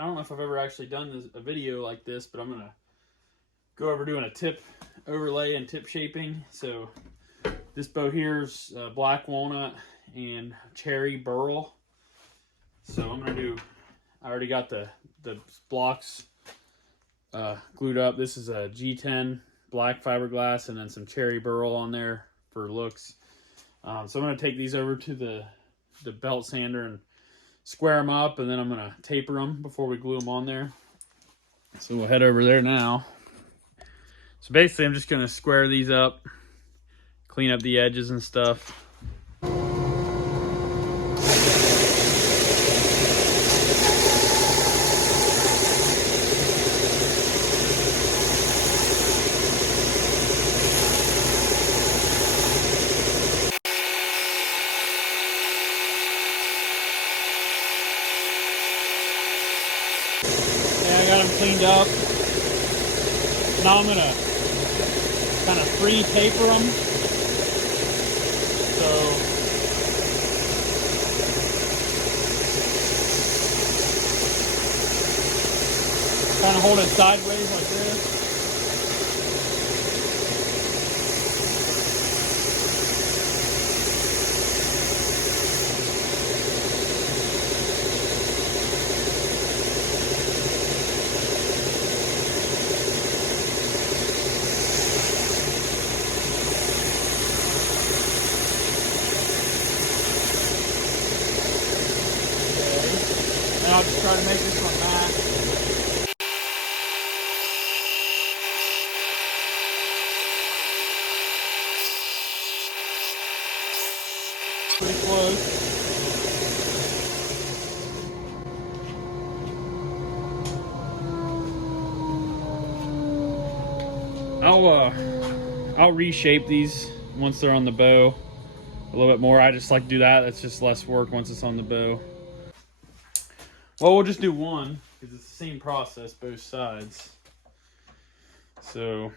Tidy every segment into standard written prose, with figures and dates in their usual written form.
I don't know if I've ever actually done a video like this, but I'm gonna go over doing a tip overlay and tip shaping. So this bow here is black walnut and cherry burl. So I'm gonna do, I already got the blocks glued up. This is a G10 black fiberglass and then some cherry burl on there for looks. So I'm gonna take these over to the belt sander and square them up, and then I'm gonna taper them before we glue them on there. So we'll head over there now. So basically I'm just gonna square these up, clean up the edges and stuff. I got them cleaned up. Now I'm gonna kind of free taper them. So kind of hold it sideways like this. And I'll just try to make this one match. Pretty close. I'll reshape these once they're on the bow a little bit more. I just like to do that. That's just less work once it's on the bow. Well, we'll just do one because it's the same process both sides. So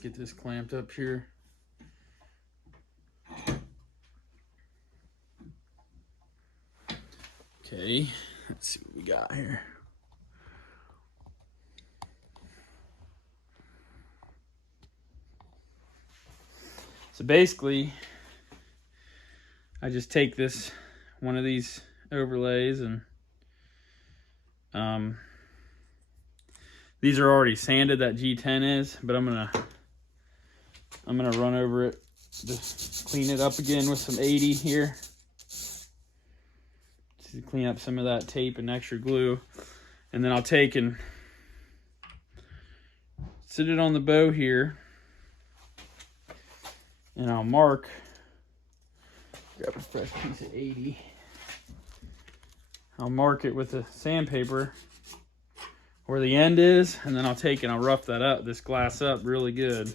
get this clamped up here. Okay, let's see what we got here. So basically, I just take one of these overlays, and these are already sanded, that G10 is, but I'm gonna run over it, just clean it up again with some 80 here to clean up some of that tape and extra glue. And then I'll take and sit it on the bow here, and I'll mark, grab a fresh piece of 80. I'll mark it with the sandpaper where the end is, and then I'll take and I'll rough that up, this glass up really good.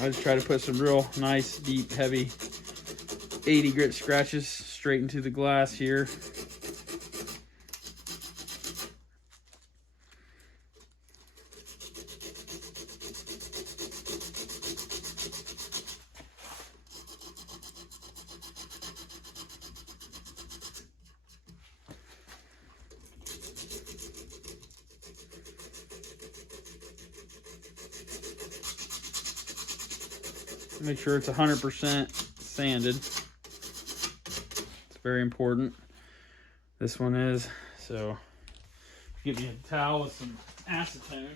I just try to put some real nice, deep, heavy 80 grit scratches straight into the glass here. Make sure it's 100% sanded. It's very important. This one is. So get me a towel with some acetone.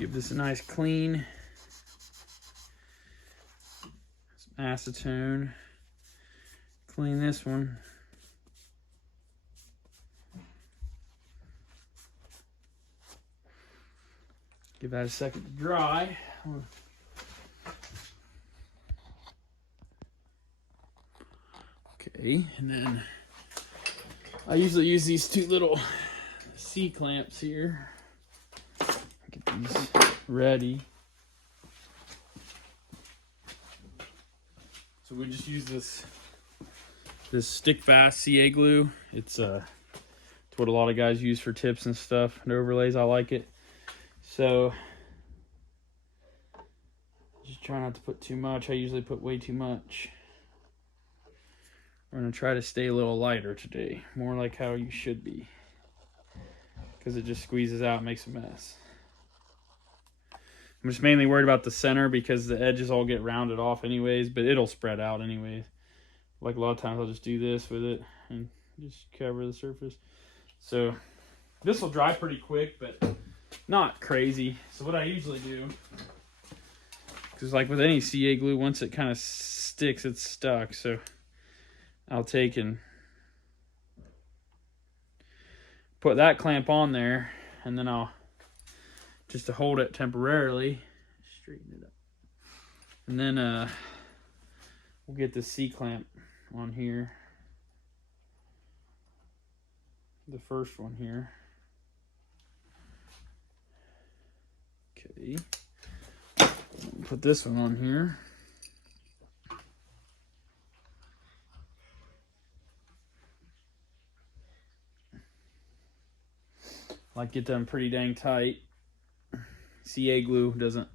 Give this a nice clean. Some acetone. Clean this one. Give that a second to dry. Okay, and then I usually use these two little C-clamps here. Get these ready. So we just use this this stick fast CA glue. It's what a lot of guys use for tips and stuff and overlays. I like it. So just try not to put too much. I usually put way too much. We're gonna try to stay a little lighter today, more like how you should be, because it just squeezes out and makes a mess. I'm just mainly worried about the center because the edges all get rounded off anyways, but it'll spread out anyways. Like a lot of times I'll just do this with it and just cover the surface. So this will dry pretty quick, but not crazy. So what I usually do, because like with any CA glue, once it kind of sticks, it's stuck. So I'll take and put that clamp on there, and then I'll just to hold it temporarily, straighten it up. And then we'll get the C-clamp on here. The first one here. Okay. Put this one on here. Like get them pretty dang tight. CA glue doesn't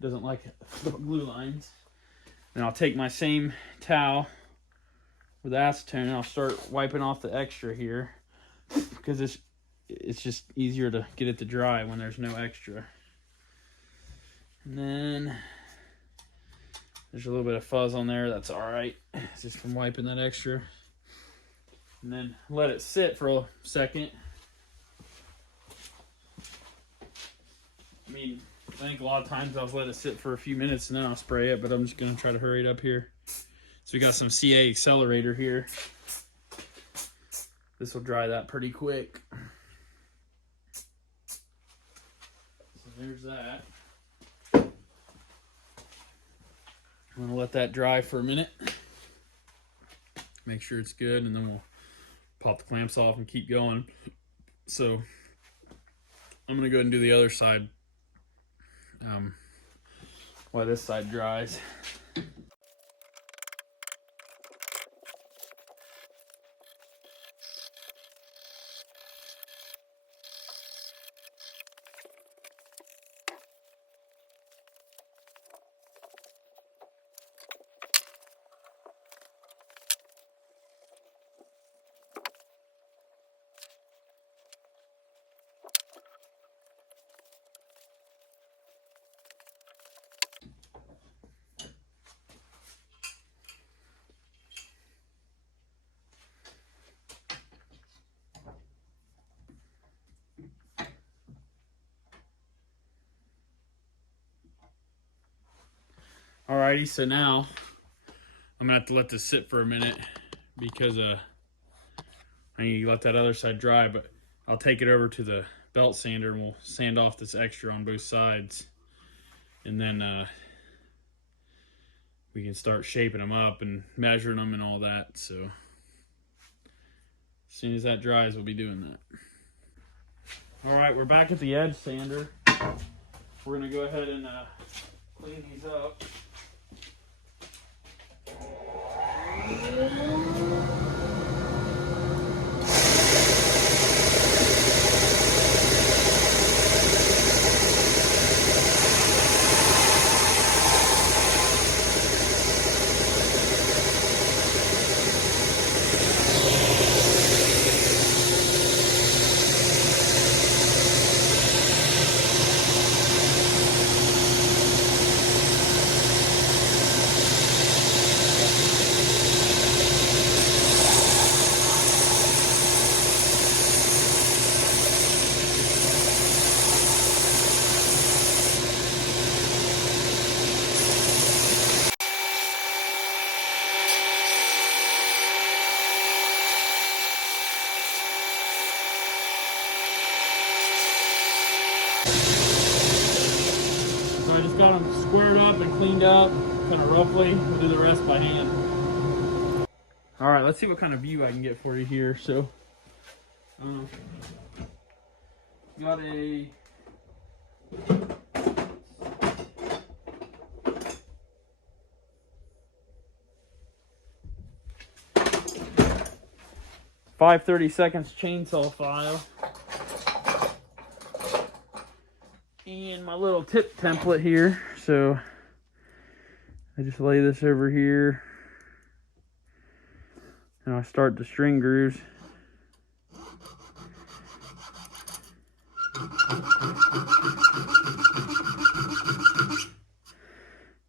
like glue lines. And I'll take my same towel with acetone and I'll start wiping off the extra here, because it's just easier to get it to dry when there's no extra. And then there's a little bit of fuzz on there. That's all right. It's just from wiping that extra. And then let it sit for a second. I mean, I think a lot of times I'll let it sit for a few minutes and then I'll spray it, but I'm just going to try to hurry it up here. So we got some CA accelerator here. This will dry that pretty quick. So there's that. I'm going to let that dry for a minute. Make sure it's good, and then we'll pop the clamps off and keep going. So I'm going to go ahead and do the other side while this side dries. Alrighty, so now I'm gonna have to let this sit for a minute because I need to let that other side dry, but I'll take it over to the belt sander and we'll sand off this extra on both sides, and then we can start shaping them up and measuring them and all that. So as soon as that dries, we'll be doing that. Alright, we're back at the edge sander. We're gonna go ahead and clean these up. So I just got them squared up and cleaned up, kind of roughly. We'll do the rest by hand. All right, let's see what kind of view I can get for you here. So, got a 5/32 chainsaw file. And my little tip template here. So I just lay this over here. And I start the string grooves.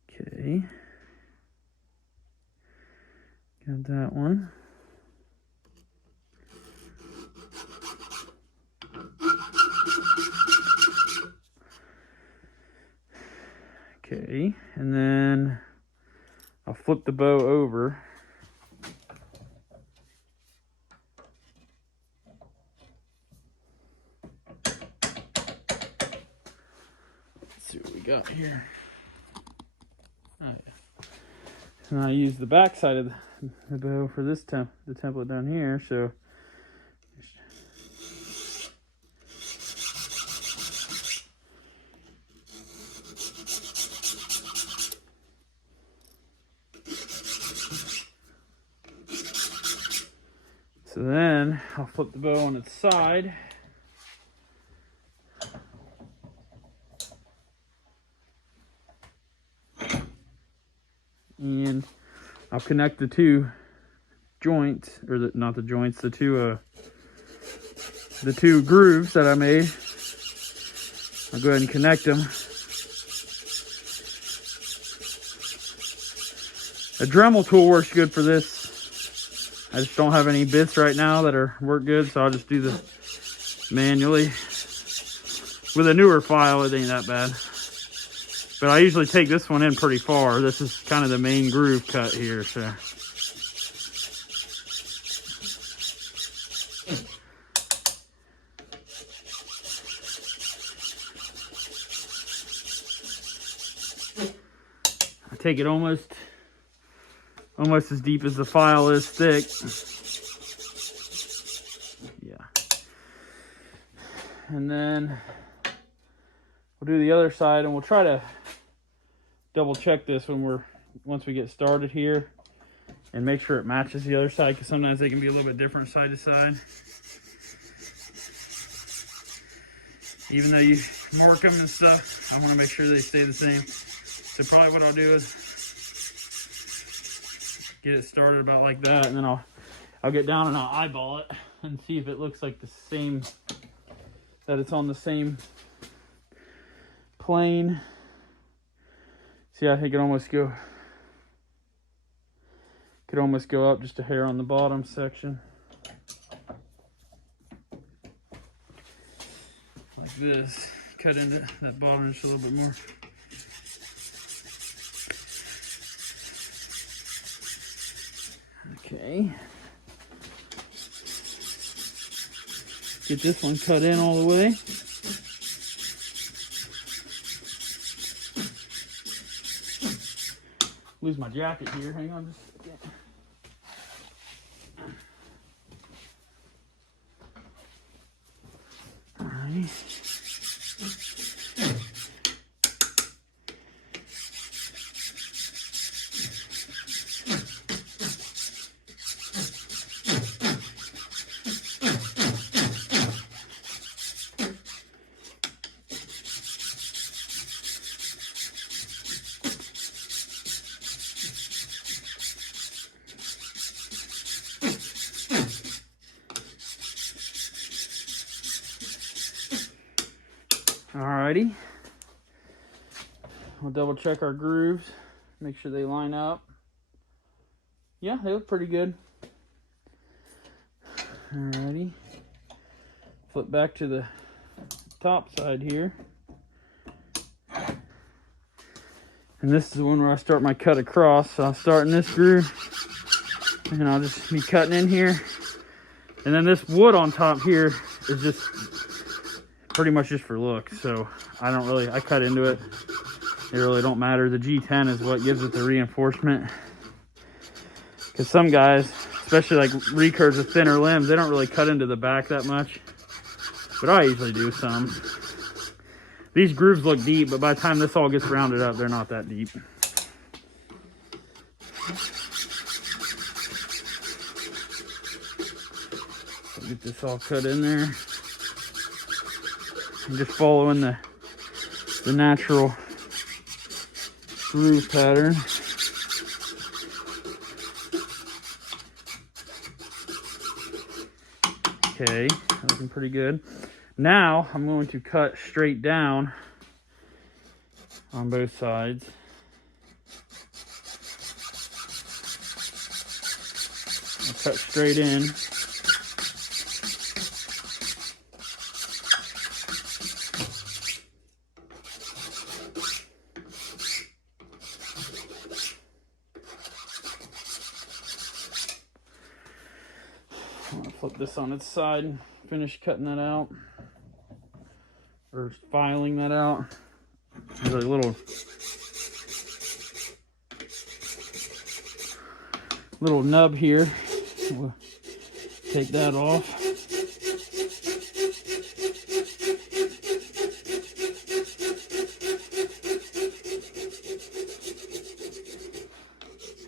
Okay. Got that one. Okay, and then I'll flip the bow over. Let's see what we got here. Oh, yeah. And I use the back side of the bow for this the template down here, so then I'll flip the bow on its side. And I'll connect the two joints, or not the joints, the two grooves that I made. I'll go ahead and connect them. A Dremel tool works good for this. I just don't have any bits right now that work good, so I'll just do this manually. With a newer file, it ain't that bad. But I usually take this one in pretty far. This is kind of the main groove cut here, so. I take it almost as deep as the file is thick. Yeah. And then we'll do the other side, and we'll try to double check this once we get started here, and make sure it matches the other side, because sometimes they can be a little bit different side to side. Even though you mark them and stuff, I want to make sure they stay the same. So probably what I'll do is get it started about like that, and then I'll get down and I'll eyeball it and see if it looks like the same, that it's on the same plane. See, I think could almost go up just a hair on the bottom section. Like this. Cut into that bottom just a little bit more. Okay. Get this one cut in all the way. Lose my jacket here. Hang on just a second. All right. Alrighty, we'll double check our grooves, make sure they line up. Yeah, they look pretty good. Alrighty, flip back to the top side here. And this is the one where I start my cut across. So I'll start in this groove, and I'll just be cutting in here. And then this wood on top here is just pretty much just for look, so I cut into it. It really don't matter. The G10 is what gives it the reinforcement, because some guys, especially like recurves with thinner limbs, they don't really cut into the back that much, but I usually do some. These grooves look deep, but by the time this all gets rounded up, they're not that deep. Get this all cut in there. I'm just following the natural groove pattern. Okay, looking pretty good. Now I'm going to cut straight down on both sides. I'll cut straight in. I'm gonna flip this on its side and finish cutting that out, or filing that out. There's a little nub here. We'll take that off.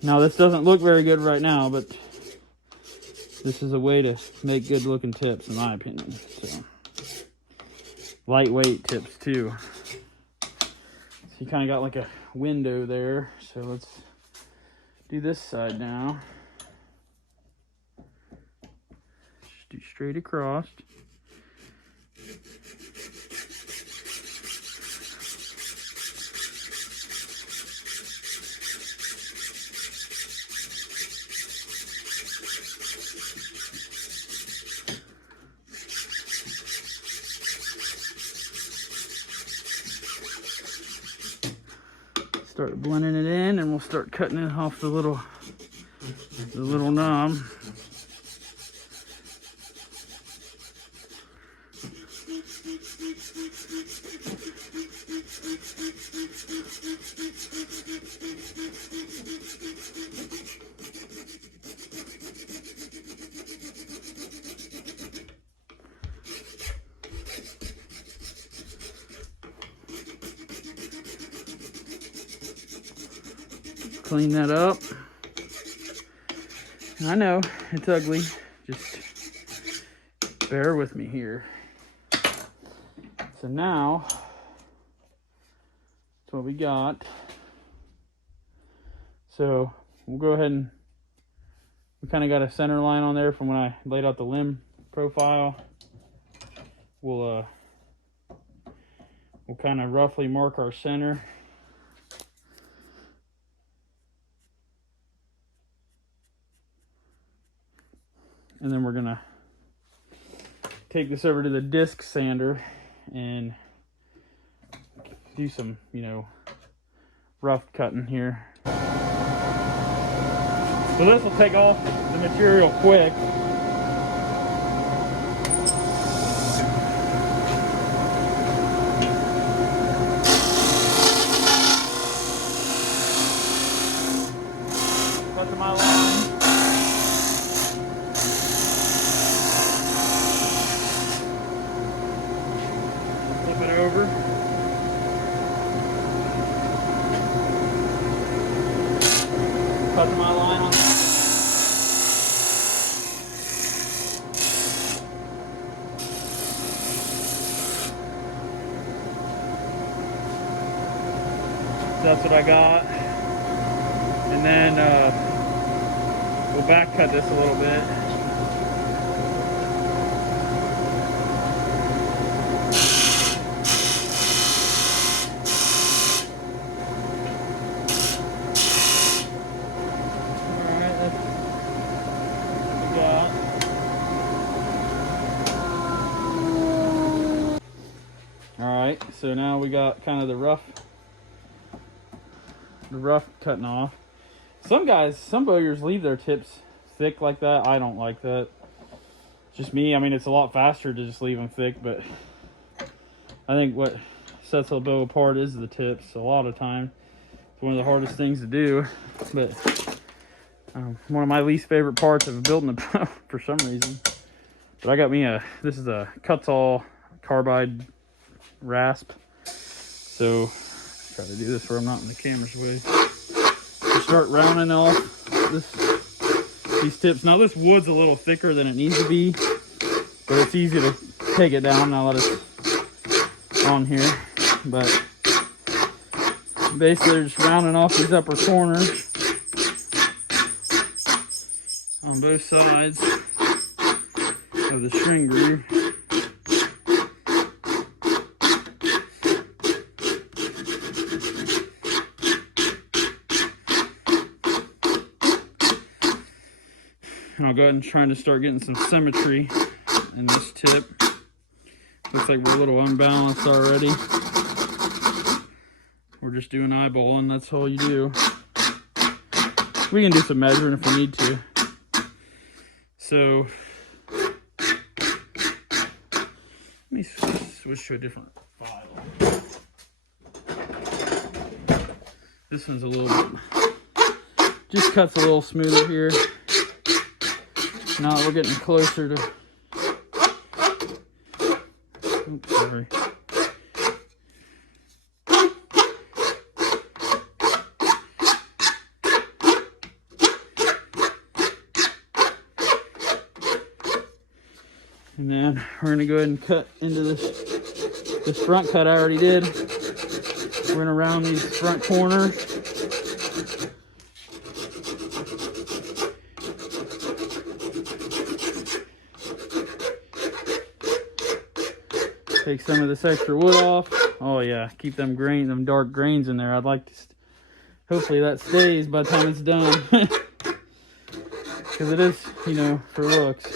Now this doesn't look very good right now, but this is a way to make good looking tips in my opinion. So lightweight tips too. So you kind of got like a window there. So let's do this side now. Just do straight across. Start blending it in, and we'll start cutting it off the little knob. Clean that up. I know it's ugly, just bear with me here. So now that's what we got. So we'll go ahead and we kind of got a center line on there from when I laid out the limb profile. We'll kind of roughly mark our center. And then we're gonna take this over to the disc sander and do some, rough cutting here. So this will take off the material quick. Cut to my line. Over. Cut my line on. That's what I got. And then we'll back cut this a little bit. Alright, so now we got kind of the rough cutting off. Some bowyers leave their tips thick like that. I don't like that. Just me. I mean, it's a lot faster to just leave them thick, but I think what sets a bow apart is the tips. A lot of time, it's one of the hardest things to do, but one of my least favorite parts of building a bow for some reason. But I got me this is a Cuts-All carbide rasp. So try to do this where I'm not in the camera's way. Start rounding off these tips. Now this wood's a little thicker than it needs to be, but it's easy to take it down now that it's on here. But basically they're just rounding off these upper corners on both sides of the string groove. And I'll go ahead and try to start getting some symmetry in this tip. Looks like we're a little unbalanced already. We're just doing eyeballing, that's all you do. We can do some measuring if we need to. So, let me switch to a different file. This one's a little bit, just cuts a little smoother here. Now that we're getting closer to, oops, sorry. And then we're gonna go ahead and cut into this front cut I already did. We're gonna round these front corners. Take some of this extra wood off. Oh yeah, keep them grain, them dark grains in there. I'd like to, hopefully that stays by the time it's done. Because it is, you know, for looks.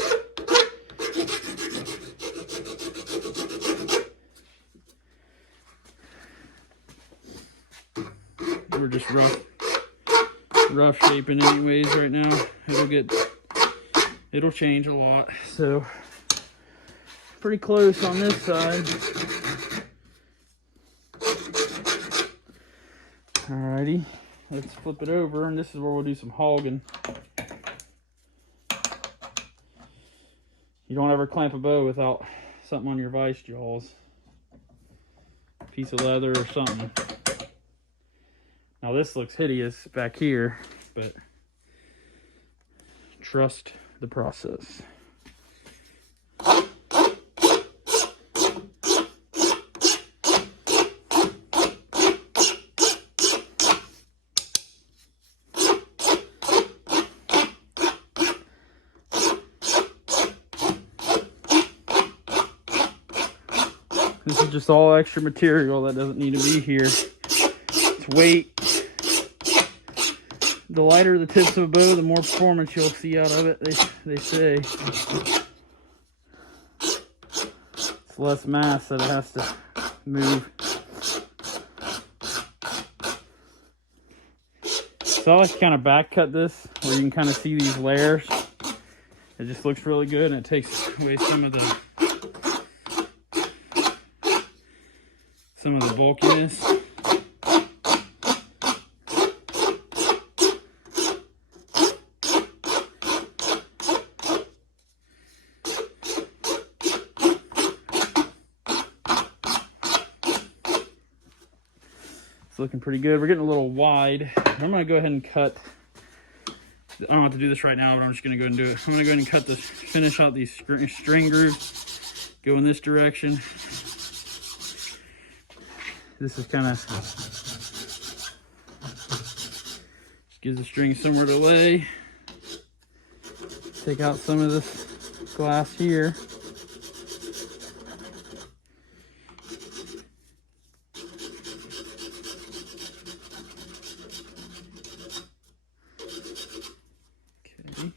We're just rough shaping anyways right now. It'll change a lot. So pretty close on this side. Alrighty, let's flip it over, and this is where we'll do some hogging. You don't ever clamp a bow without something on your vice jaws. A piece of leather or something. Now this looks hideous back here, but trust the process. This is just all extra material that doesn't need to be here. It's weight. The lighter the tips of a bow, the more performance you'll see out of it, they say. It's less mass that it has to move. So I like to kind of back cut this, where you can kind of see these layers. It just looks really good, and it takes away some of the bulkiness. It's looking pretty good. We're getting a little wide. I'm going to go ahead and cut. I don't have to do this right now, but I'm just going to go ahead and do it. I'm going to go ahead and cut this, finish out these string grooves. Go in this direction. This is kind of, gives the string somewhere to lay. Take out some of this glass here. Okay.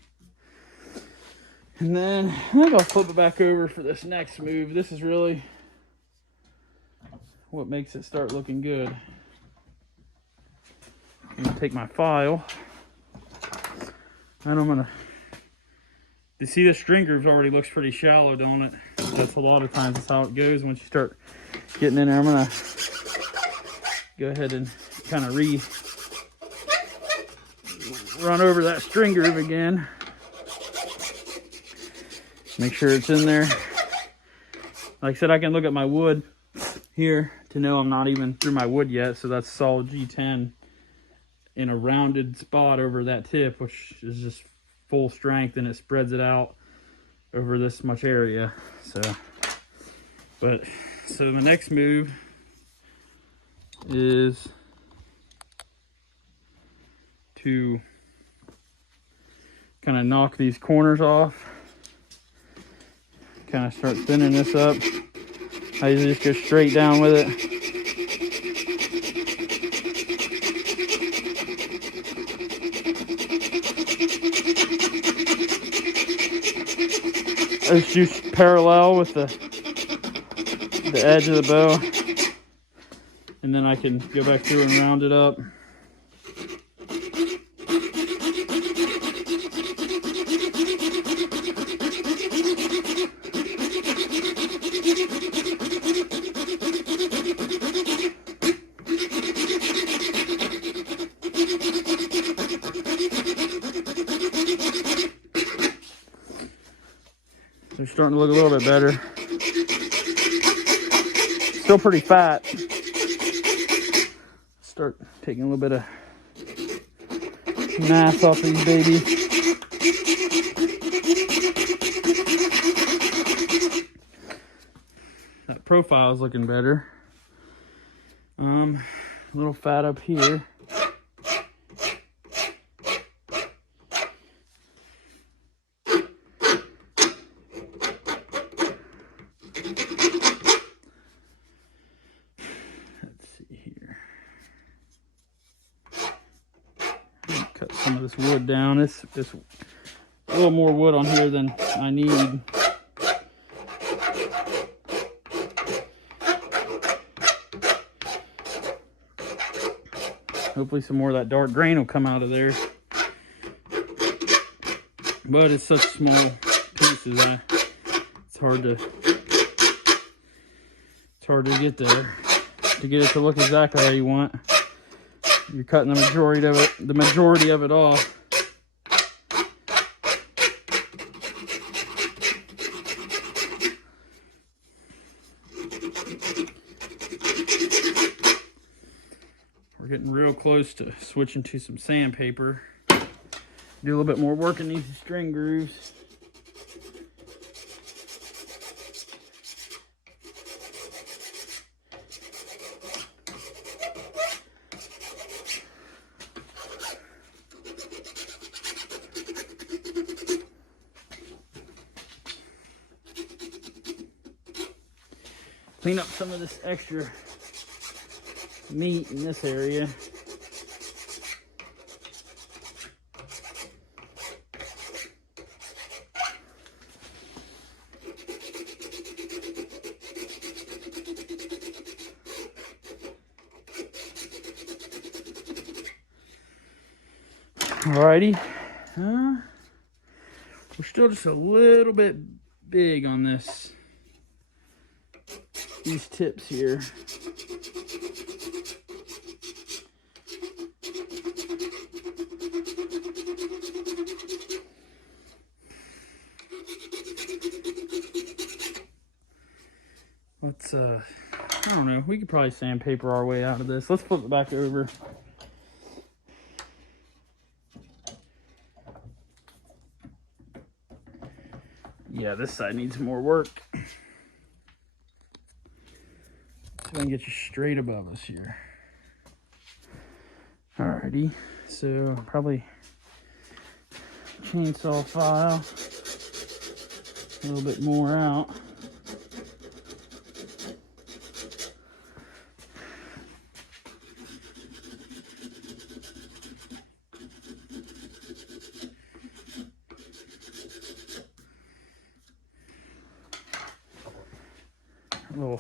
And then I think I'll flip it back over for this next move. This is really what makes it start looking good. I'm gonna take my file and I'm gonna, you see the string groove already looks pretty shallow, don't it? That's a lot of times that's how it goes once you start getting in there. I'm gonna go ahead and kind of run over that string groove again. Make sure it's in there. Like I said, I can look at my wood here to know I'm not even through my wood yet, so that's solid G10 in a rounded spot over that tip, which is just full strength, and it spreads it out over this much area. So the next move is to kind of knock these corners off, kind of start thinning this up. I usually just go straight down with it. I just do parallel with the edge of the bow, and then I can go back through and round it up. They're starting to look a little bit better. Still pretty fat. Start taking a little bit of mass off these babies. That profile is looking better. A little fat up here. Cut some of this wood down. It's a little more wood on here than I need. Hopefully some more of that dark grain will come out of there. But it's such small pieces, it's hard to get there, to get it to look exactly how you want. You're cutting the majority of it off. We're getting real close to switching to some sandpaper. Do a little bit more work in these string grooves. Clean up some of this extra meat in this area. Alrighty, we're still just a little bit big on these tips here. Let's I don't know, we could probably sandpaper our way out of this. Let's flip it back over. Yeah, this side needs more work. So I can get you straight above us here. Alrighty, so probably chainsaw file a little bit more out. A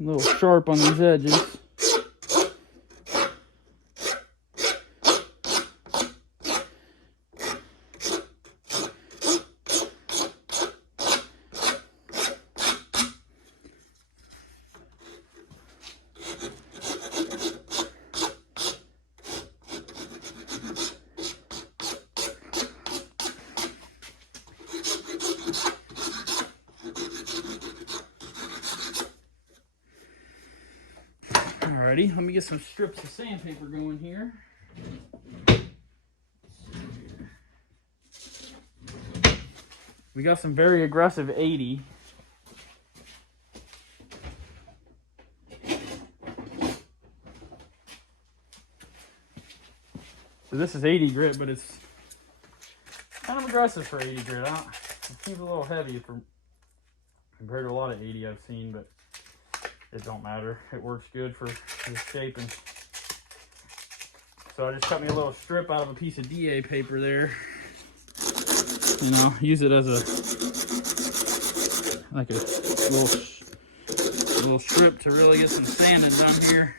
little sharp on these edges. Alrighty, let me get some strips of sandpaper going here. We got some very aggressive 80. So this is 80 grit, but it's kind of aggressive for 80 grit. It seems a little heavy compared to a lot of 80 I've seen, but it don't matter. It works good for this shaping. So I just cut me a little strip out of a piece of DA paper there. You know, use it as a little strip to really get some sanding done here.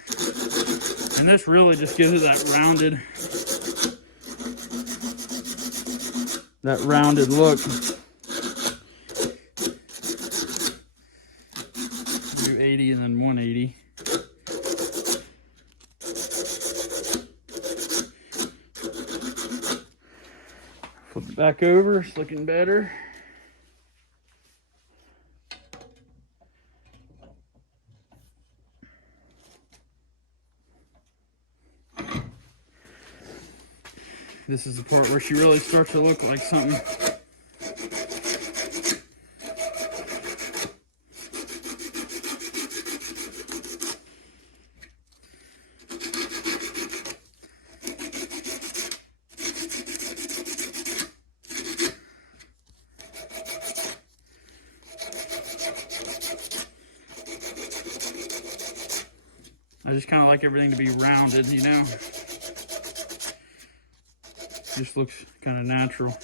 And this really just gives it that rounded look. Do 80 and then 180. Flip it back over, it's looking better. This is the part where she really starts to look like something. I just kind of like everything to be rounded, you know? Just looks kind of natural.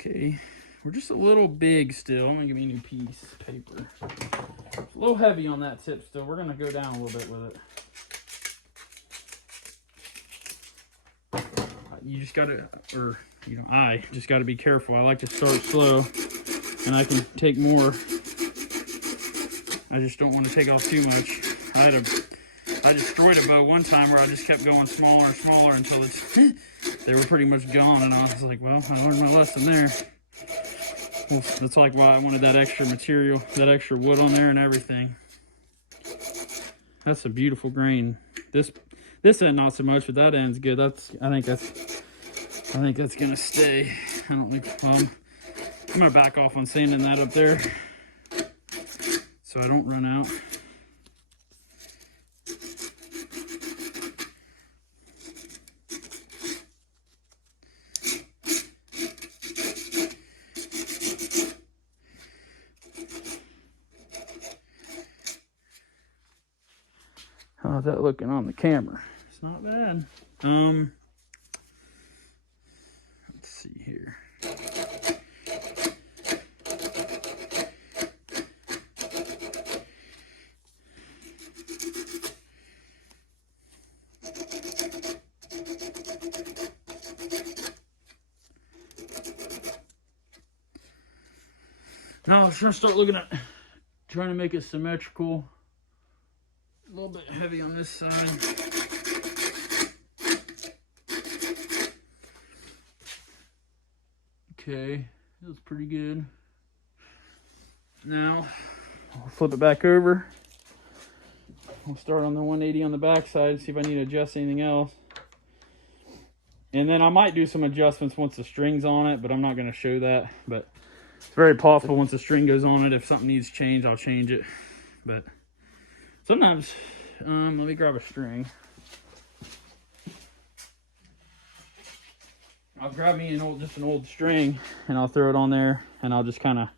Okay, we're just a little big still. I'm gonna give me a new piece of paper. It's a little heavy on that tip still. We're gonna go down a little bit with it. You just gotta, or you know, I just gotta be careful. I like to start slow, and I can take more. I just don't want to take off too much. I destroyed a bow one time where I just kept going smaller and smaller until they were pretty much gone, and I was like, well, I learned my lesson there. Well, that's like why I wanted that extra material, that extra wood on there and everything. That's a beautiful grain. This end not so much, but that end's good. I think that's gonna stay. I don't think. I'm gonna back off on sanding that up there, so I don't run out. How's that looking on the camera? It's not bad. Let's see here. Now I'm trying to start looking at trying to make it symmetrical. A little bit heavy on this side. Okay, that was pretty good. Now I'll flip it back over. We'll start on the 180 on the back side, see if I need to adjust anything else. And then I might do some adjustments once the string's on it, but I'm not going to show that. But it's very possible once the string goes on it, if something needs changed, I'll change it. But sometimes, let me grab a string. I'll grab me just an old string, and I'll throw it on there, and I'll just kind of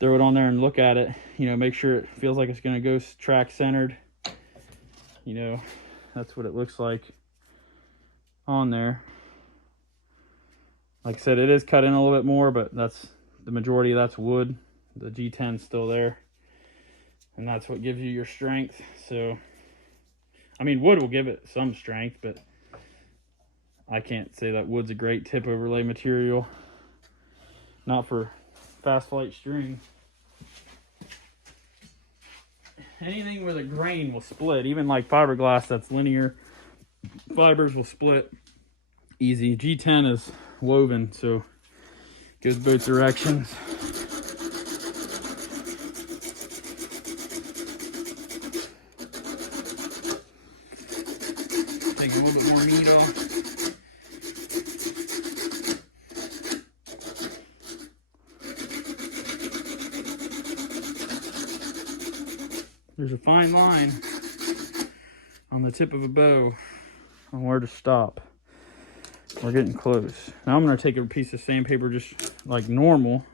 throw it on there and look at it. You know, make sure it feels like it's going to go track centered. You know, that's what it looks like on there. Like I said, it is cut in a little bit more, but that's the majority of that's wood. The G10's still there, and that's what gives you your strength. So I mean, wood will give it some strength, but I can't say that wood's a great tip overlay material. Not for fast flight string. Anything with a grain will split. Even like fiberglass that's linear, fibers will split easy. G10 is woven, so goes both directions. take a little bit more meat off. There's a fine line on the tip of a bow on where to stop. We're getting close. Now I'm going to take a piece of sandpaper just like normal,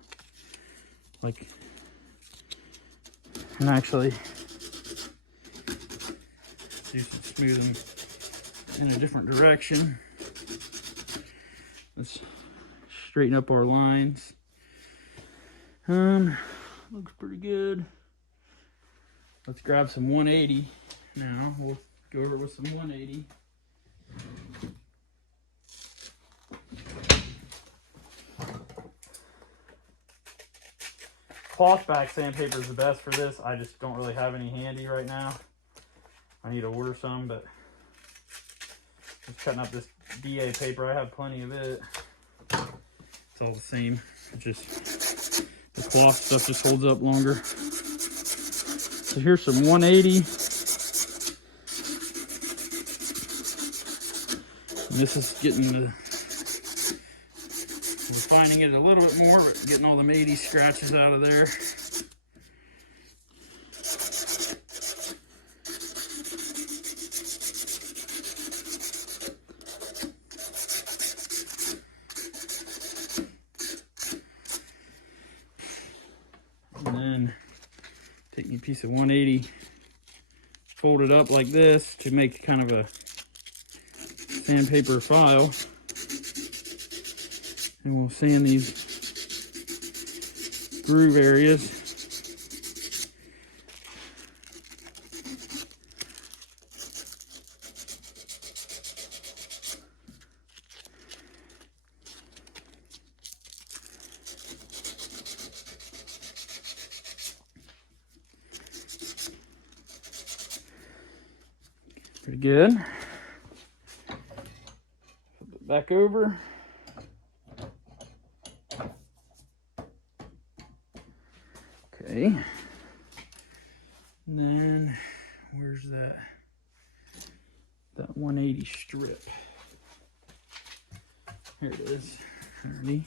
like, and actually do some smoothing in a different direction. Let's straighten up our lines. Looks pretty good. Let's grab some 180 now. We'll go over with some 180. Cloth back sandpaper is the best for this. I just don't really have any handy right now. I need to order some, but just cutting up this DA paper. I have plenty of it. It's all the same. It's just the cloth stuff just holds up longer. So here's some 180. And this is getting refining it a little bit more, but getting all the 80 scratches out of there. And then taking a piece of 180, fold it up like this to make kind of a sandpaper file. And we'll sand these groove areas. Pretty good. Flip it back over. Okay. And then where's that 180 strip? Here it is. Ready?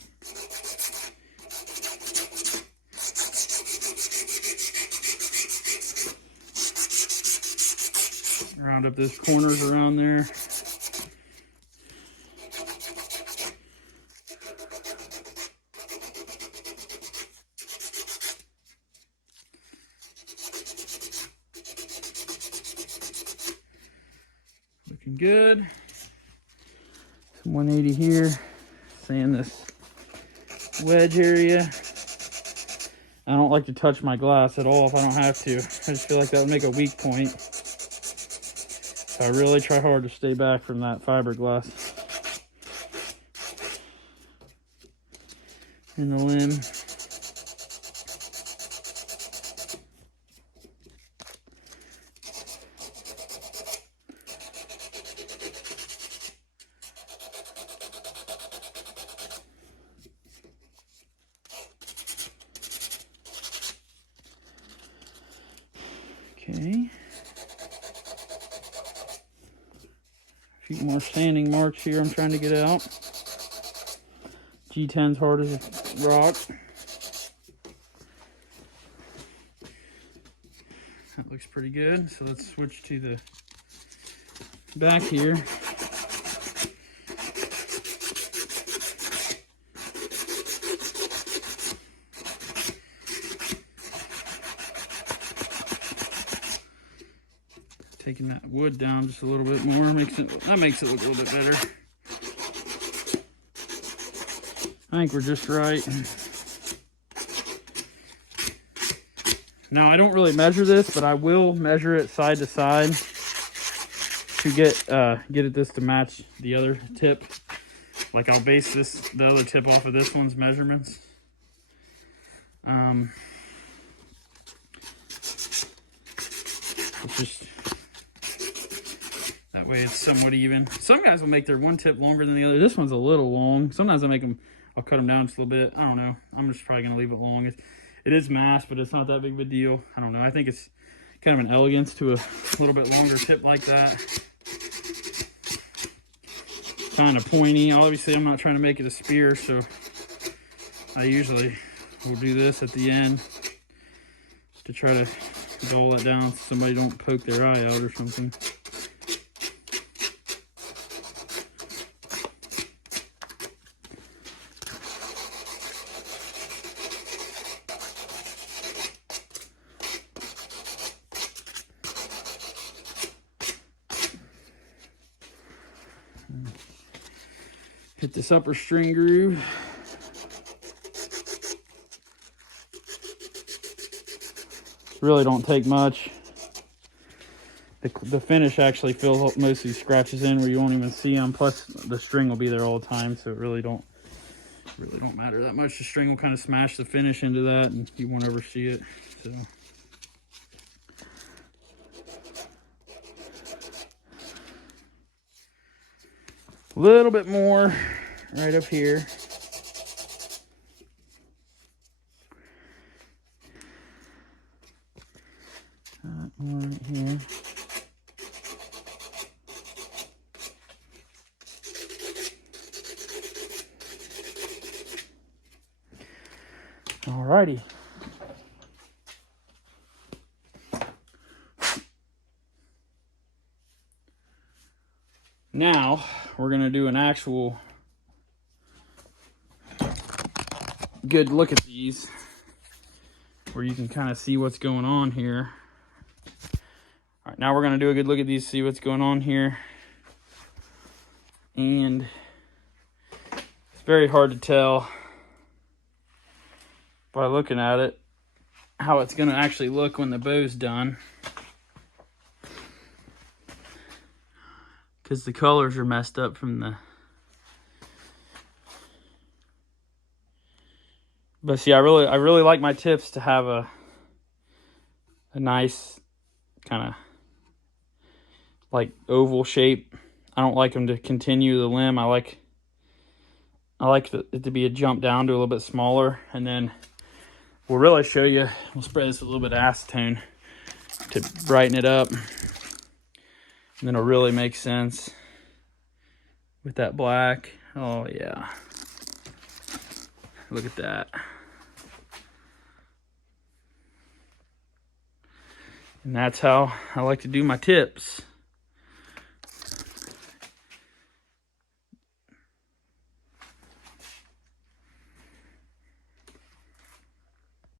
Round up those corners around there. Looking good. Some 180 here. Sand this wedge area. I don't like to touch my glass at all if I don't have to. I just feel like that would make a weak point. So I really try hard to stay back from that fiberglass in the limb. Okay. A few more sanding marks here I'm trying to get out. G10's hard as a rock. That looks pretty good. So let's switch to the back here. Taking that wood down just a little bit more makes it look a little bit better. I think we're just right. Now I don't really measure this, but I will measure it side to side to get this to match the other tip. Like I'll base the other tip off of this one's measurements. It's just that way it's somewhat even. Some guys will make their one tip longer than the other. This one's a little long. Sometimes I'll cut them down just a little bit. I don't know. I'm just probably gonna leave it long. It is mass, but it's not that big of a deal. I don't know. I think it's kind of an elegance to a little bit longer tip like that. kind of pointy. Obviously, I'm not trying to make it a spear, so I usually will do this at the end to try to dull that down so somebody don't poke their eye out or something. Hit this upper string groove. Really don't take much. The finish actually fills most of these scratches in where you won't even see them. Plus the string will be there all the time, so it really don't matter that much. The string will kind of smash the finish into that, and you won't ever see it. So. A little bit more right up here. One right here. Alrighty. Now we're going to do an actual good look at these where you can kind of see what's going on here. All right, now we're going to do a good look at these, see what's going on here. And it's very hard to tell by looking at it how it's going to actually look when the bow's done, because the colors are messed up from the... But see, I really like my tips to have a nice kind of like oval shape. I don't like them to continue the limb. I like it to be a jump down to a little bit smaller, and then we'll really show you. We'll spray this a little bit of acetone to brighten it up, and then it'll really make sense with that black. Oh yeah, look at that. And that's how I like to do my tips.